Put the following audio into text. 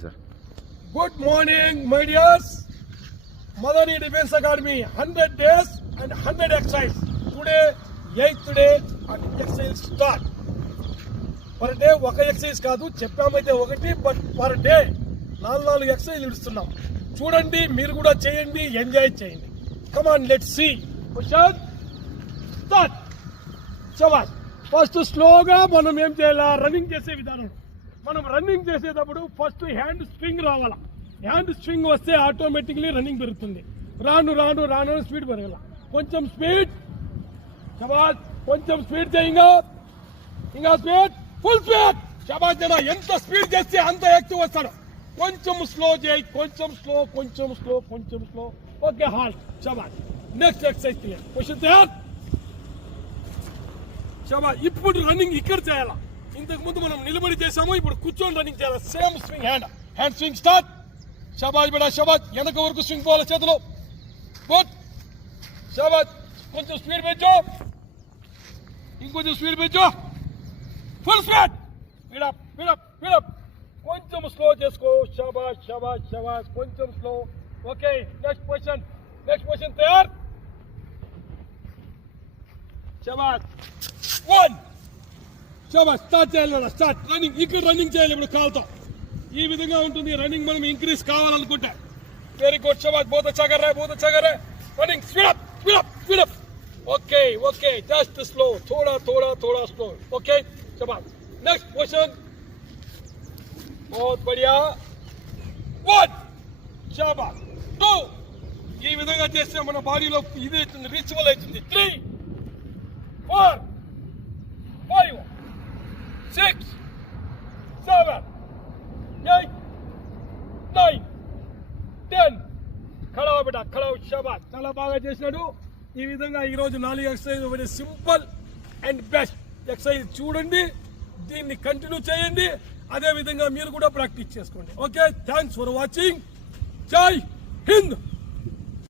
Good morning, my dears. Madani Defense Academy, 100 days and 100 exercise. Today, 8th day and exercise start. Per day, ఒక excise కాదు చెప్పామైతే ఒకటి, but per day 4 excise ఇస్తున్నాం. చూడండి, మీరు కూడా చేయండి, ఎంజాయ్ చేయండి. Come on, let's see. Question start. శబాష్. ఫస్ట్ స్లోగా మనం ఏం చేయాలా, రన్నింగ్ చేసే విధానం. మనం రన్నింగ్ చేసేటప్పుడు ఫస్ట్ హ్యాండ్ స్వింగ్ రావాలా. హ్యాండ్ స్వింగ్ వస్తే ఆటోమేటిక్లీ రన్నింగ్ పెరుగుతుంది. రాను రాను రాను స్పీడ్ పెరగాల. కొంచెం స్పీడ్. శబాష్. కొంచెం స్పీడ్ చేయంగా, ఇంకా స్పీడ్, ఫుల్ స్పీడ్. శబాష్ జన, ఎంత స్పీడ్ చేస్తే అంత ఎక్కువ వస్తాడు. కొంచెం స్లో చేయి, కొంచెం స్లో, కొంచెం స్లో, కొంచెం స్లో. Okay, halt. శబాష్. Next exercise clear. క్వశ్చన్ తయారు. శబాష్. ఇప్పుడు రన్నింగ్ ఇక్కడ చేయాలా. ఇంతకు ముందు మనం నిలబడి చేసాము, ఇప్పుడు కూర్చొని రన్నింగ్ చేయాలి. Same swing, hand swing start. శబాష్ బేటా, శబాష్. వెనక వరకు స్వింగ్ పోవాలి చేతిలో. గుడ్. శబాష్. కొంచెం స్పీడ్ పెంచు, ఇంకొంచెం స్పీడ్ పెంచు. Full speed. Speed up, speed up, speed up. కొంచెం స్లో చేసుకో. శబాష్, శబాష్, శబాష్. కొంచెం slow. Okay, next position. Next position తయారు. శబాష్. 1. శబాష్. స్టార్ట్ చేయాలి. స్టార్ట్. రన్నింగ్. ఇక్కడ రన్నింగ్ చేయాలి ఇప్పుడు కాల్తో. ఈ విధంగా ఉంటుంది రన్నింగ్. మనం ఇంక్రీజ్ కావాలనుకుంటే. Very good. శబాష్. बहुत अच्छा कर रहा है, बहुत अच्छा कर रहा है. Running. Speed up, speed up, speed up. Okay, okay. Just slow. थोड़ा थोड़ा थोड़ा स्लो. ओके. शबाश. Next question. बहुत बढ़िया. 1. శబాష్. 2. ఈ విధంగా చేస్తే మన బాడీలో ఇది అవుతుంది, రిచువల్ అవుతుంది. 3, 4, 5, 6, 7, 8, 9, 10. ఖడా బేటా, ఖడా. శబాష్. చాలా బాగా చేసినాడు. ఈ విధంగా ఈరోజు 4 exercise, very simple and best exercise. చూడండి, దీన్ని కంటిన్యూ చేయండి. అదే విధంగా మీరు కూడా ప్రాక్టీస్ చేసుకోండి. Okay, thanks for watching. జై హింద్.